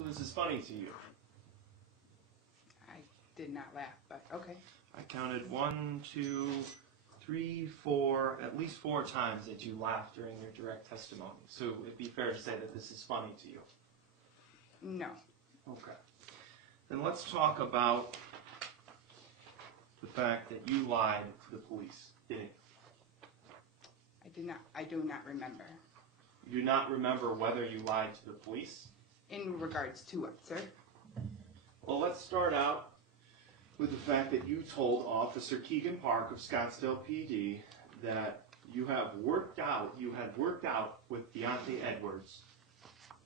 So this is funny to you. I did not laugh, but okay. I counted 1, 2, 3, 4, at least 4 times that you laughed during your direct testimony. So it'd be fair to say that this is funny to you. No. Okay. Then let's talk about the fact that you lied to the police, didn't you? I did not. I do not remember. You do not remember whether you lied to the police? In regards to what, sir? Well, let's start out with the fact that you told Officer Keegan Park of Scottsdale PD that you had worked out with Deontay Edwards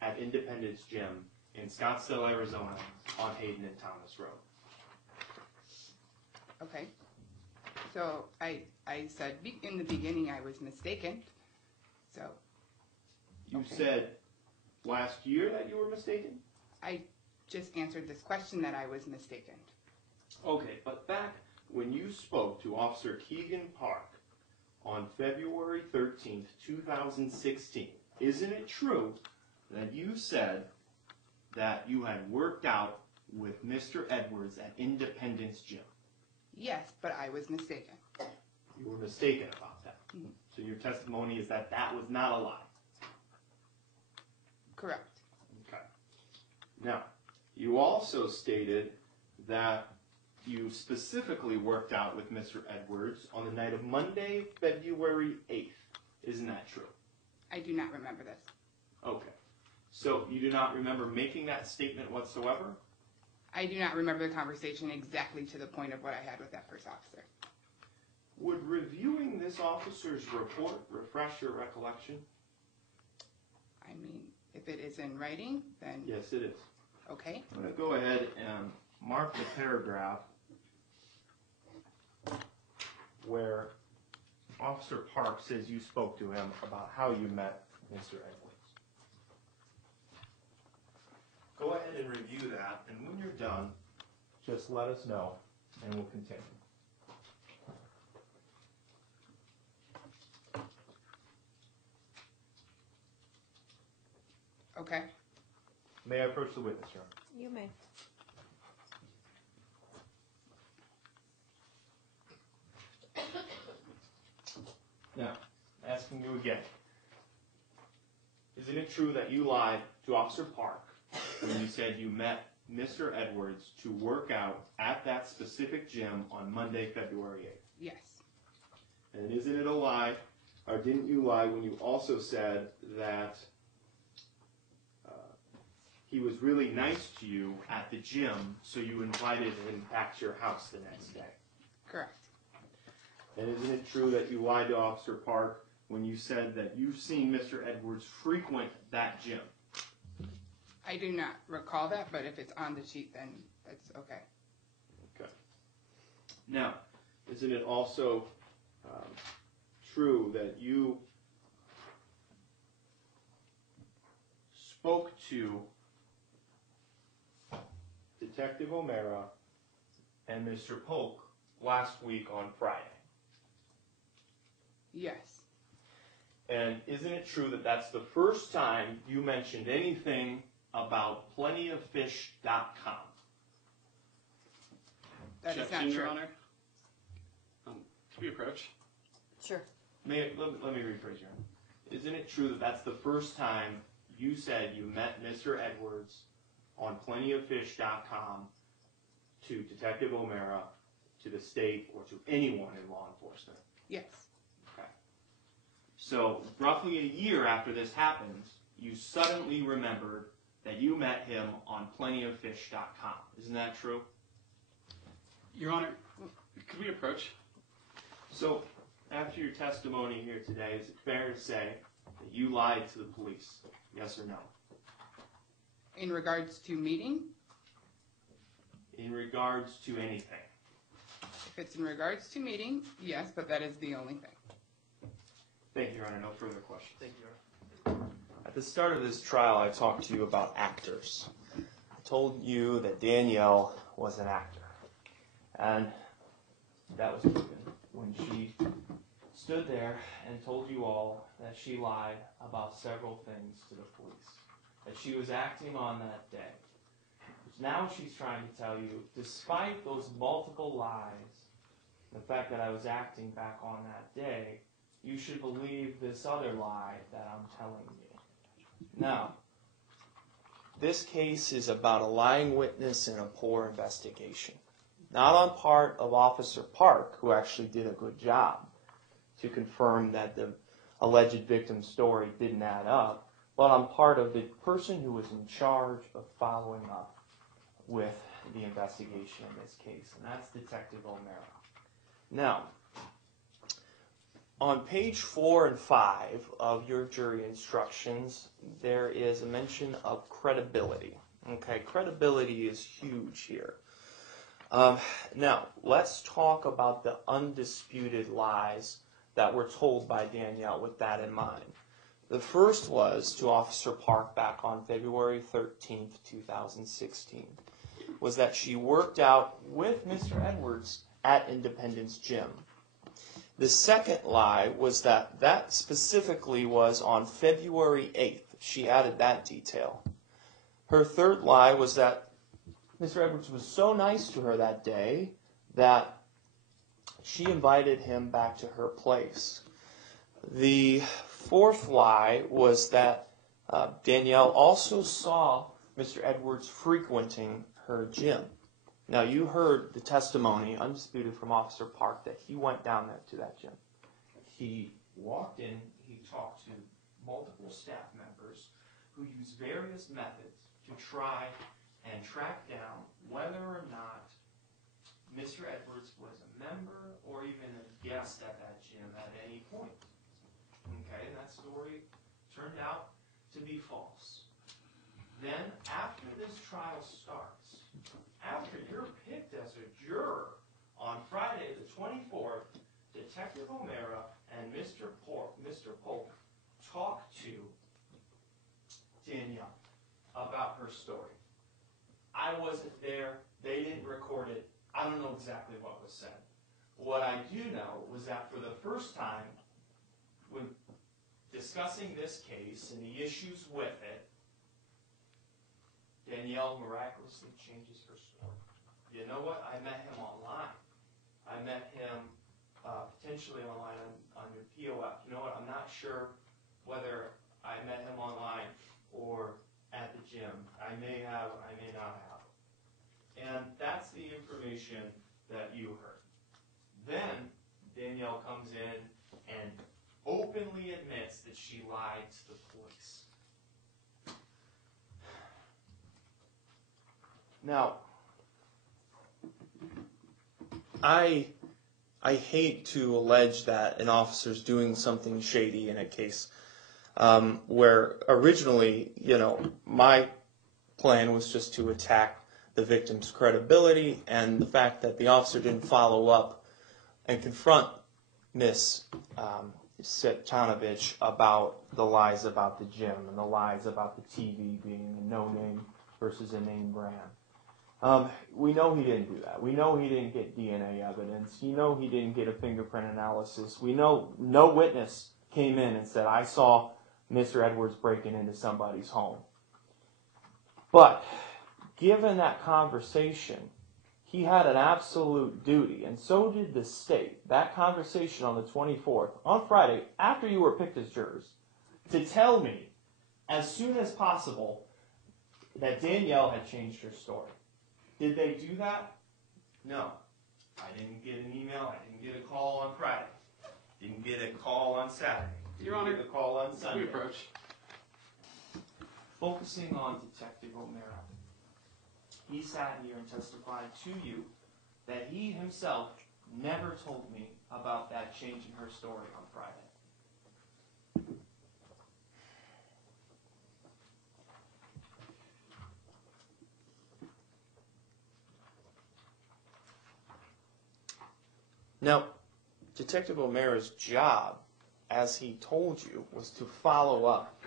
at Independence Gym in Scottsdale, Arizona on Hayden and Thomas Road. Okay. So I said in the beginning I was mistaken. So. You okay. said last year that you were mistaken? I just answered this question that I was mistaken. Okay, but back when you spoke to Officer Keegan Park on February 13th, 2016, isn't it true that you said that you had worked out with Mr. Edwards at Independence Gym? Yes, but I was mistaken. You were mistaken about that. Mm-hmm. So your testimony is that that was not a lie. Correct. Okay. Now, you also stated that you specifically worked out with Mr. Edwards on the night of Monday, February 8th. Isn't that true? I do not remember this. Okay. So you do not remember making that statement whatsoever? I do not remember the conversation exactly to the point of what I had with that first officer. Would reviewing this officer's report refresh your recollection? I mean, if it is in writing, then... Yes, it is. Okay. I'm going to go ahead and mark the paragraph where Officer Park says you spoke to him about how you met Mr. Edwards. Go ahead and review that, and when you're done, just let us know, and we'll continue. Okay. May I approach the witness, Your Honor? You may. Now, asking you again, isn't it true that you lied to Officer Park when you said you met Mr. Edwards to work out at that specific gym on Monday, February 8th? Yes. And isn't it a lie, or didn't you lie when you also said that he was really nice to you at the gym, so you invited him back to your house the next day? Correct. And isn't it true that you lied to Officer Park when you said that you've seen Mr. Edwards frequent that gym? I do not recall that, but if it's on the sheet, then that's okay. Okay. Now, isn't it also true that you spoke to Detective O'Mara and Mr. Polk last week on Friday? Yes. And isn't it true that that's the first time you mentioned anything about plentyoffish.com? That is not Objection, true. Your Honor. Can we approach? Sure. Let me rephrase, Your Honor. Isn't it true that that's the first time you said you met Mr. Edwards on plentyoffish.com to Detective O'Mara, to the state, or to anyone in law enforcement? Yes. Okay. So, roughly a year after this happens, you suddenly remembered that you met him on plentyoffish.com. Isn't that true? Your Honor, could we approach? So, after your testimony here today, is it fair to say that you lied to the police? Yes or no? In regards to meeting, In regards to anything? if it's in regards to meeting, yes, but that is the only thing. Thank you, Your Honor. No further questions. Thank you, Your Honor. At the start of this trial, I talked to you about actors. I told you that Danielle was an actor. And that was proven when she stood there and told you all that she lied about several things to the police. that she was acting on that day. Now she's trying to tell you, despite those multiple lies, the fact that I was acting back on that day, you should believe this other lie that I'm telling you. Now, this case is about a lying witness and a poor investigation. Not on part of Officer Park, who actually did a good job to confirm that the alleged victim's story didn't add up, but on part of the person who was in charge of following up with the investigation in this case, and that's Detective O'Mara. Now, on page 4 and 5 of your jury instructions, there is a mention of credibility. Okay, credibility is huge here. Now, let's talk about the undisputed lies that were told by Danielle with that in mind. The first was to Officer Park back on February 13th, 2016, was that she worked out with Mr. Edwards at Independence Gym. The second lie was that specifically was on February 8th. She added that detail. Her third lie was that Mr. Edwards was so nice to her that day that she invited him back to her place. The fourth lie was that Danielle also saw Mr. Edwards frequenting her gym. Now, you heard the testimony, undisputed, from Officer Park that he went down there to that gym. He walked in, he talked to multiple staff members who used various methods to try and track down whether or not Mr. Edwards was a member or even a guest at that gym at any point. Okay, and that story turned out to be false. Then, after this trial starts, after you're picked as a juror on Friday the 24th, Detective O'Mara and Mr. Polk talk to Danielle about her story. I wasn't there. They didn't record it. I don't know exactly what was said. What I do know was that for the first time, when discussing this case and the issues with it, Danielle miraculously changes her story. You know what? I met him online. I met him potentially online on your POF. You know what? I'm not sure whether I met him online or at the gym. I may have, I may not have. And that's the information that you heard. Then Danielle comes in and openly admits that she lied to the police. Now, I hate to allege that an officer's doing something shady in a case where originally, my plan was just to attack the victim's credibility and the fact that the officer didn't follow up and confront Miss Setanovich about the lies about the gym and the lies about the TV being a no-name versus a name brand. We know he didn't do that. We know he didn't get DNA evidence. You know he didn't get a fingerprint analysis. We know no witness came in and said, I saw Mr. Edwards breaking into somebody's home. But given that conversation, he had an absolute duty, and so did the state, that conversation on the 24th, on Friday, after you were picked as jurors, to tell me as soon as possible that Danielle had changed her story. Did they do that? No. I didn't get an email. I didn't get a call on Friday. Didn't get a call on Saturday. Your Honor, get a call on Sunday. we approach. Focusing on Detective O'Mara, he sat here and testified to you that he himself never told me about that change in her story on Friday. Now, Detective O'Mara's job, as he told you, was to follow up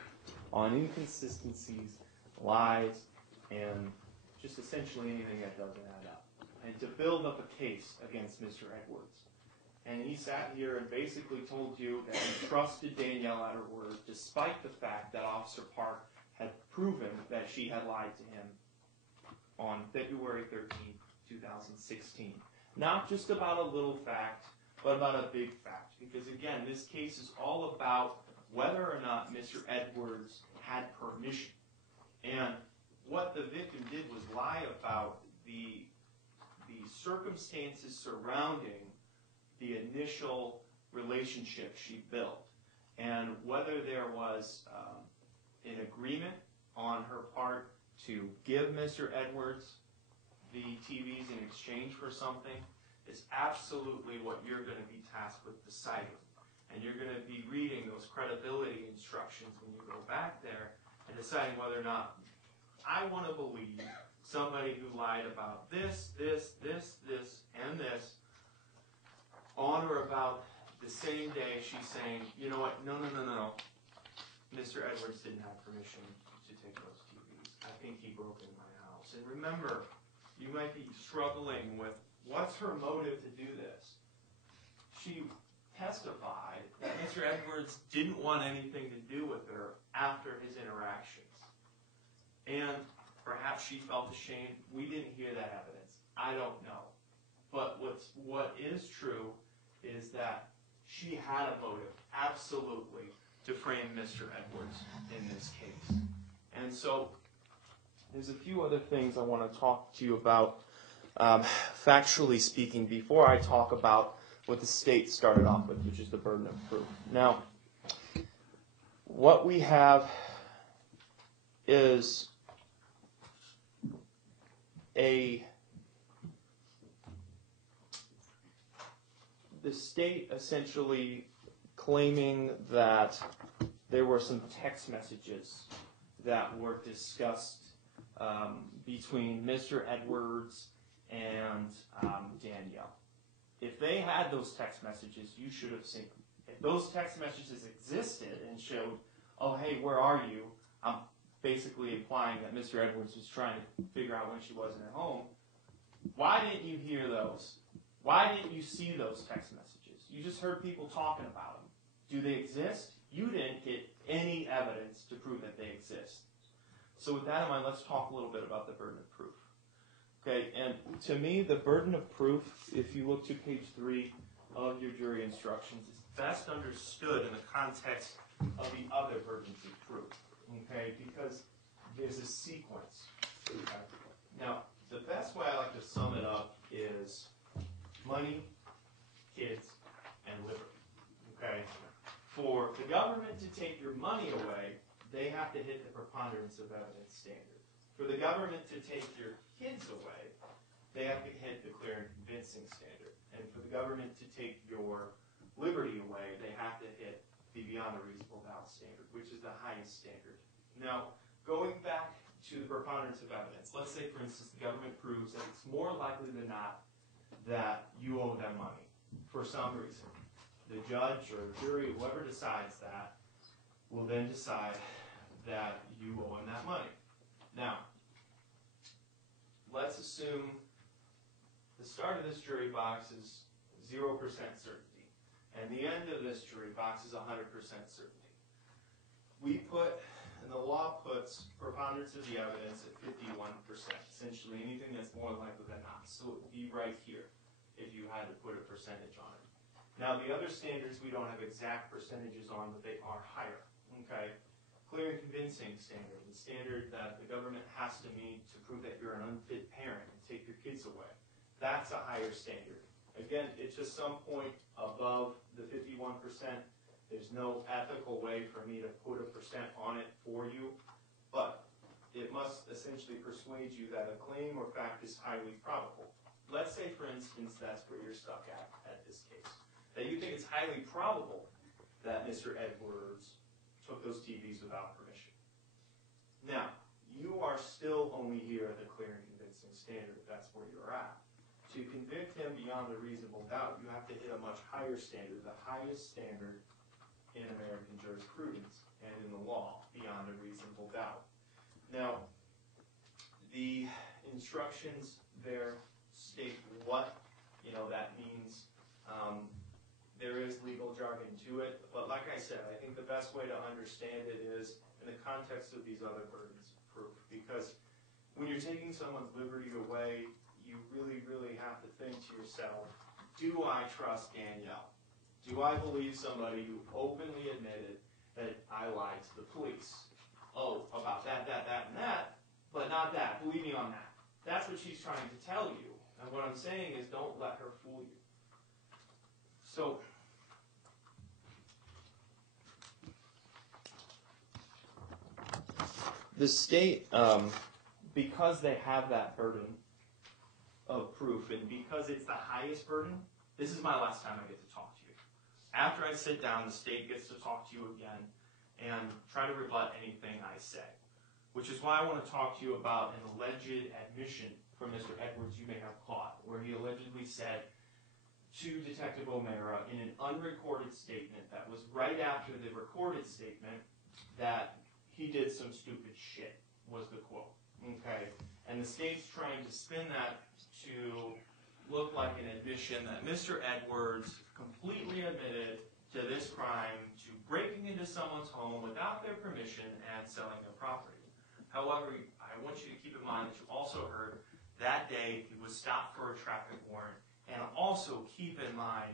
on inconsistencies, lies, and just essentially anything that doesn't add up, and to build up a case against Mr. Edwards. And he sat here and basically told you that he trusted Danielle at her word, despite the fact that Officer Park had proven that she had lied to him on February 13th, 2016. Not just about a little fact, but about a big fact. Because again, this case is all about whether or not Mr. Edwards had permission. And what the victim did was lie about the circumstances surrounding the initial relationship she built, and whether there was an agreement on her part to give Mr. Edwards the TVs in exchange for something is absolutely what you're going to be tasked with deciding. And you're going to be reading those credibility instructions when you go back there and deciding whether or not I want to believe somebody who lied about this, and this on or about the same day she's saying, you know what, no. Mr. Edwards didn't have permission to take those TVs. I think he broke into my house. And remember, you might be struggling with what's her motive to do this. She testified that Mr. Edwards didn't want anything to do with her after his interactions. And perhaps she felt ashamed. We didn't hear that evidence. I don't know. But what is true is that she had a motive, absolutely, to frame Mr. Edwards in this case. And so there's a few other things I want to talk to you about, factually speaking, before I talk about what the state started off with, which is the burden of proof. Now, what we have is the state essentially claiming that there were some text messages that were discussed between Mr. Edwards and Danielle. If they had those text messages, you should have seen them. If those text messages existed and showed, oh, hey, where are you? I'm basically implying that Mr. Edwards was trying to figure out when she wasn't at home. Why didn't you hear those? Why didn't you see those text messages? You just heard people talking about them. Do they exist? You didn't get any evidence to prove that they exist. So with that in mind, let's talk a little bit about the burden of proof. Okay, and to me, the burden of proof, if you look to page 3 of your jury instructions, is best understood in the context of the other burdens of proof. Okay, because there's a sequence. Okay? Now, the best way I like to sum it up is money, kids, and liberty. Okay? For the government to take your money away, they have to hit the preponderance of evidence standard. For the government to take your kids away, they have to hit the clear and convincing standard. And for the government to take your liberty away, they have to hit the beyond a reasonable doubt standard, which is the highest standard. Now, going back to the preponderance of evidence, let's say, for instance, the government proves that it's more likely than not that you owe them money for some reason. The judge or jury, whoever decides that, will then decide that you owe them that money. Now, let's assume the start of this jury box is 0% certainty, and the end of this jury box is 100% certainty. We put, and the law puts preponderance of the evidence at 51%, essentially anything that's more likely than not. So it would be right here if you had to put a percentage on it. Now, the other standards we don't have exact percentages on, but they are higher. Okay? Clear and convincing standard, the standard that the government has to meet to prove that you're an unfit parent and take your kids away. That's a higher standard. Again, it's just some point above the 51%. There's no ethical way for me to put a percent on it for you, but it must essentially persuade you that a claim or fact is highly probable. Let's say, for instance, that's where you're stuck at this case. That you think it's highly probable that Mr. Edwards took those TVs without permission. Now, you are still only here at the clear and convincing standard. That's where you're at. To convict him beyond a reasonable doubt, you have to hit a much higher standard, the highest standard in American jurisprudence and in the law, beyond a reasonable doubt. Now, the instructions there state what that means. There is legal jargon to it, but like I said, I think the best way to understand it is in the context of these other burdens of proof, because when you're taking someone's liberty away, you really, really have to think to yourself, do I trust Danielle? Do I believe somebody who openly admitted that I lied to the police? Oh, about that, and that, but not that. Believe me on that. That's what she's trying to tell you. And what I'm saying is don't let her fool you. So, the state, because they have that burden of proof, and because it's the highest burden, this is my last time I get to talk to you. After I sit down, the state gets to talk to you again and try to rebut anything I say, which is why I want to talk to you about an alleged admission from Mr. Edwards you may have caught, where he allegedly said to Detective O'Mara in an unrecorded statement that was right after the recorded statement that he did some stupid shit, was the quote. Okay? And the state's trying to spin that to look like an admission that Mr. Edwards completely admitted to this crime, to breaking into someone's home without their permission and selling their property. However, I want you to keep in mind that you also heard that day he was stopped for a traffic warrant, and also keep in mind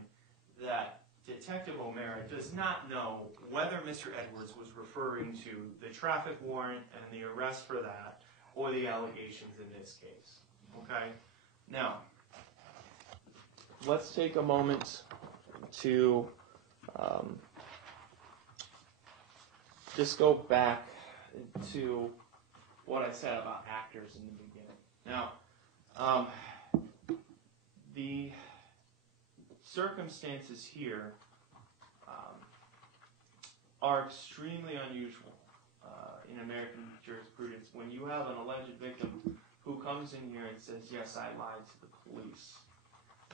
that Detective O'Mara does not know whether Mr. Edwards was referring to the traffic warrant and the arrest for that, or the allegations in this case. Okay? Now, let's take a moment to just go back to what I said about actors in the beginning. Now, the circumstances here are extremely unusual in American jurisprudence. When you have an alleged victim who comes in here and says, yes, I lied to the police,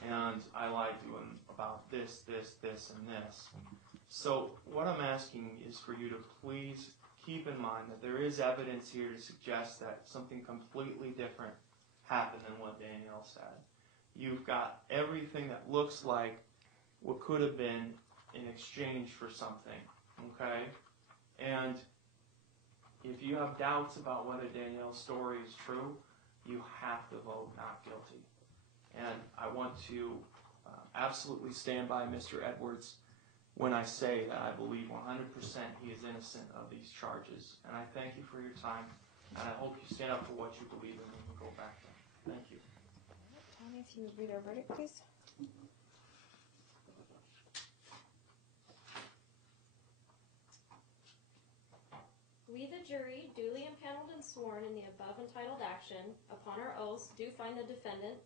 and I lied to him about this, and this. So what I'm asking is for you to please keep in mind that there is evidence here to suggest that something completely different happened than what Danielle said. You've got everything that looks like what could have been in exchange for something, okay? And if you have doubts about whether Danielle's story is true, you have to vote not guilty. And I want to absolutely stand by Mr. Edwards when I say that I believe 100% he is innocent of these charges. And I thank you for your time, and I hope you stand up for what you believe in when you go back there. Thank you. Tommy, if you would read our verdict, please. We, the jury, duly impaneled and sworn in the above entitled action, upon our oaths, do find the defendant,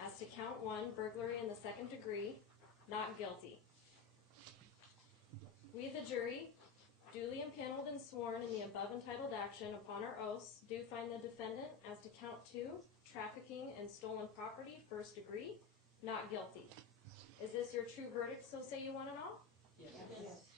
as to count 1, burglary in the 2nd degree, not guilty. We, the jury, duly impaneled and sworn in the above entitled action, upon our oaths, do find the defendant, as to count 2, trafficking in stolen property, 1st degree, not guilty. Is this your true verdict, so say you want it all? Yes.